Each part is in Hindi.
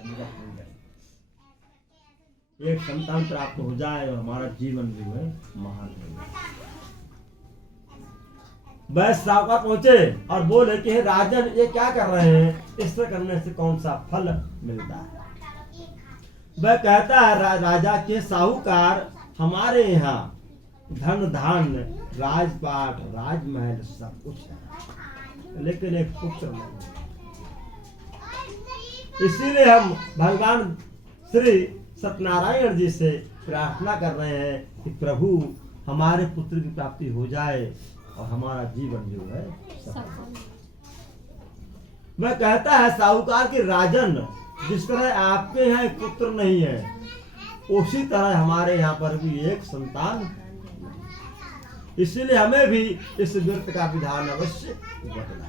आदमी का हो जाए, एक संतान प्राप्त हो जाए और हमारा जीवन जो है महान हो जाए। वह साहूकार पहुंचे और बोले कि हे राजन, ये क्या कर रहे हैं, इस तरह करने से कौन सा फल मिलता है। वह कहता है राजा के साहूकार, हमारे यहाँ धन धान्य राजपाट राजमहल सब कुछ है, लेकिन एक पुत्र नहीं। इसीलिए हम भगवान श्री सत्यनारायण जी से प्रार्थना कर रहे हैं कि प्रभु हमारे पुत्र की प्राप्ति हो जाए और हमारा जीवन जो है सफल। वह कहता है साहूकार के राजन, जिस तरह आपके यहाँ एक पुत्र नहीं है, उसी तरह हमारे यहाँ पर भी एक संतान, इसीलिए हमें भी इस व्रत का विधान अवश्य बतलाए।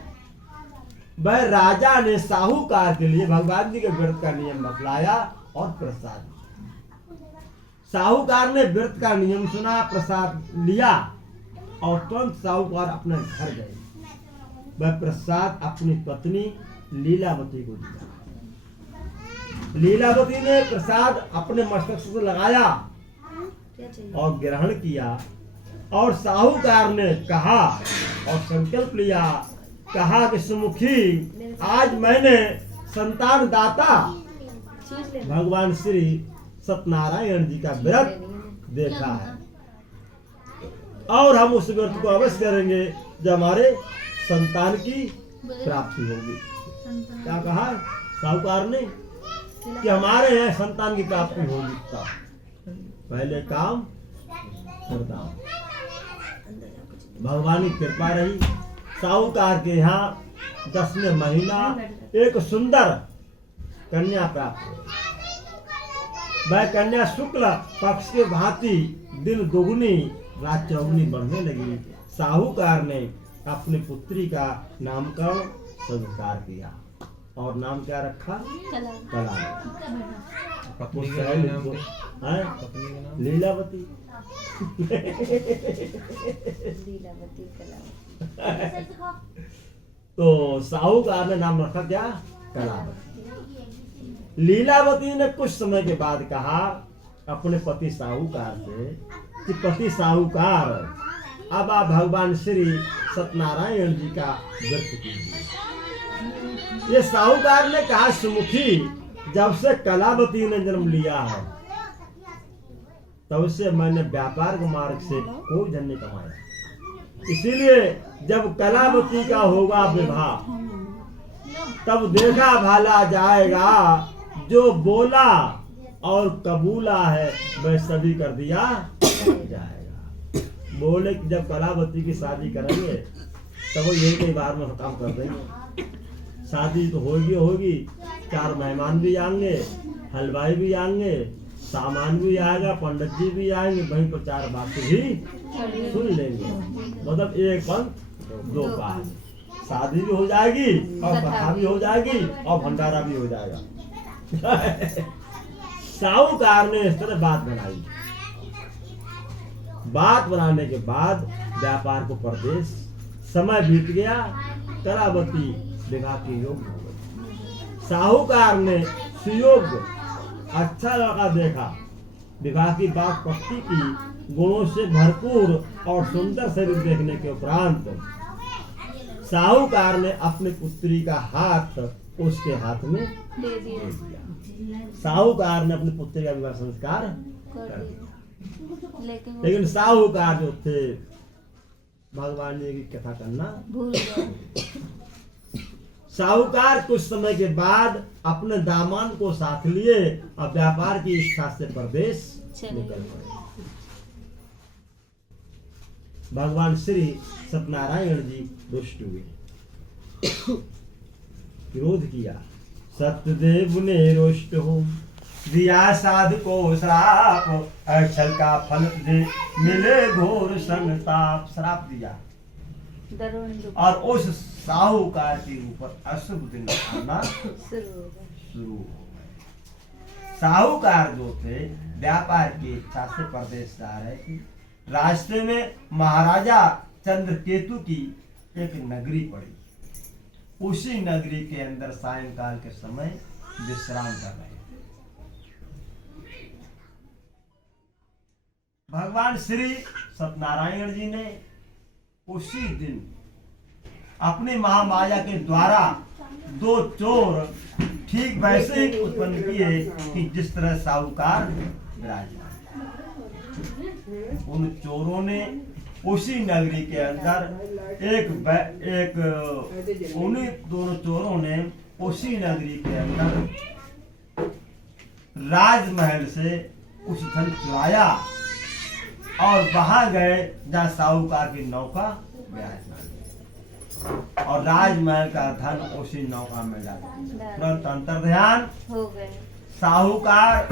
वह राजा ने साहूकार के लिए भगवान जी के व्रत का नियम बतलाया और प्रसाद। साहूकार ने व्रत का नियम सुना, प्रसाद लिया और तुरंत साहूकार अपने घर गए। वह प्रसाद अपनी पत्नी लीलावती को दिया। लीलावती ने प्रसाद अपने मस्तक से लगाया और ग्रहण किया और साहूकार ने कहा और संकल्प लिया, कहा कि सुमुखी, आज मैंने संतान दाता भगवान श्री सत्यनारायण जी का व्रत देखा है और हम उस व्रत को अवश्य करेंगे जब हमारे संतान की प्राप्ति होगी। क्या कहा साहूकार ने कि हमारे यहाँ संतान की प्राप्ति होगी, तब पहले काम करता हूं। भगवान की कृपा रही, साहूकार के यहाँ 10वें महीना एक सुंदर कन्या प्राप्त हुई। वह कन्या शुक्ल पक्ष के भांति दिन दुगुनी रात चौगुनी बढ़ने लगी। साहूकार ने अपनी पुत्री का नामकरण संस्कार किया और नाम क्या रखा? कला। लीलावती। तो साहूकार ने नाम रखा क्या? कलावती। लीलावती ने कुछ समय के बाद कहा अपने पति साहूकार से कि पति साहूकार, अब आप भगवान श्री सत्यनारायण जी का व्रत कीजिए। ये साहूकार ने कहा, सुमुखी, जब से कलावती ने जन्म लिया है तब से मैंने व्यापार के मार्ग से कोई धन नहीं कमाया। इसीलिए जब कलावती का होगा विवाह तब देखा भाला जाएगा, जो बोला और कबूला है वह सभी कर दिया जाएगा। बोले कि जब कलावती की शादी करेंगे तब वो यही कई बार में काम कर देंगे। शादी तो होगी, 4 मेहमान भी आएंगे, हलवाई भी आएंगे, सामान भी आएगा, पंडित जी भी आएंगे, वहीं पर 4 बातें भी सुन लेंगे। मतलब एक पंथ 2 पाठ, शादी भी हो जाएगी और कथा भी हो जाएगी और भंडारा भी हो जाएगा। साहूकार ने इस तरह बात बनाई। बात बनाने के बाद व्यापार को परदेश, समय बीत गया, कलावती विवाह के योग्य हो गई। साहूकार ने सुयोग अच्छा लड़का देखा, विवाह की बात पक्की की। गुणों से भरपूर और सुंदर शरीर देखने के उपरांत साहूकार ने अपनी पुत्री का हाथ उसके हाथ में दे दिया। साहूकार ने अपनी पुत्री का विवाह संस्कार कर दिया। लेकिन साहूकार जो थे भगवान जी की कथा करना भूल गए। साहूकार कुछ समय के बाद अपने दामान को साथ लिए और व्यापार की इच्छा से प्रदेश निकल पड़े। भगवान श्री सत्यनारायण जी रुष्ट हुए, विरोध किया। सत्यदेव ने रुष्ट हो दिया साधु को श्राप, अक्षर का फल दे मिले घोर संताप। श्राप दिया और उस साहूकार के ऊपर अशुभ दिन आना शुरू हो गए। साहूकार जो थे व्यापार की इच्छा से प्रदेश जा रहे थे। रास्ते में महाराजा चंद्रकेतु की एक नगरी पड़ी। उसी नगरी के अंदर सायंकाल के समय विश्राम कर रहे हैं। भगवान श्री सत्यनारायण जी ने उसी दिन अपनी महामाया के द्वारा दो चोर ठीक वैसे ही उत्पन्न किए कि जिस तरह साहूकार विराजमान। उन चोरों ने उसी नगरी के अंदर उन्हीं दोनों चोरों ने उसी नगरी के अंदर राजमहल से कुछ धन चुराया और वहां गए जहाँ साहूकार की नौका विराजमान और राजमहल का धन उसी नौका में डाला। तुरंत अंतर ध्यान हो गए। साहूकार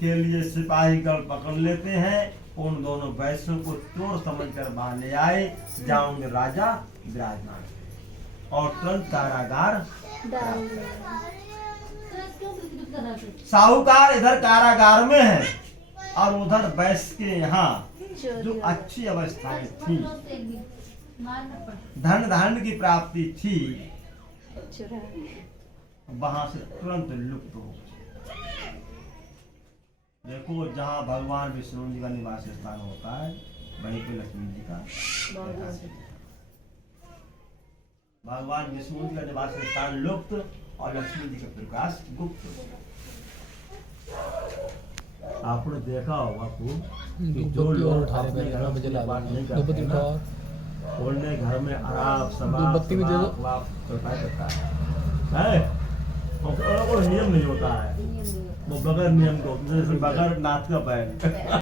के लिए सिपाही गण पकड़ लेते हैं। उन दोनों वैश्यों को चोर समझकर बाहर ले आए जहाँ उनके राजा विराजमान थे और तुरंत कारागार डाल साहूकार इधर कारागार में है और उधर वैश्य के यहाँ जो अच्छी अवस्थाएं थी, धन धान्य की प्राप्ति थी, वहां से तुरंत लुप्त हो गई। देखो जहाँ भगवान विष्णु जी का निवास स्थान होता है वहीं पे लक्ष्मी जी का भगवान विष्णु जी का निवास स्थान लुप्त और लक्ष्मी जी का प्रकाश गुप्त। आपने देखा होगा कि जो लोग अपने घरों में पाठ नहीं करते ना, उन्हें घर में आराम करता है और नियम नहीं होता है, वो बगैर नियम को बगैर नाथ का बैल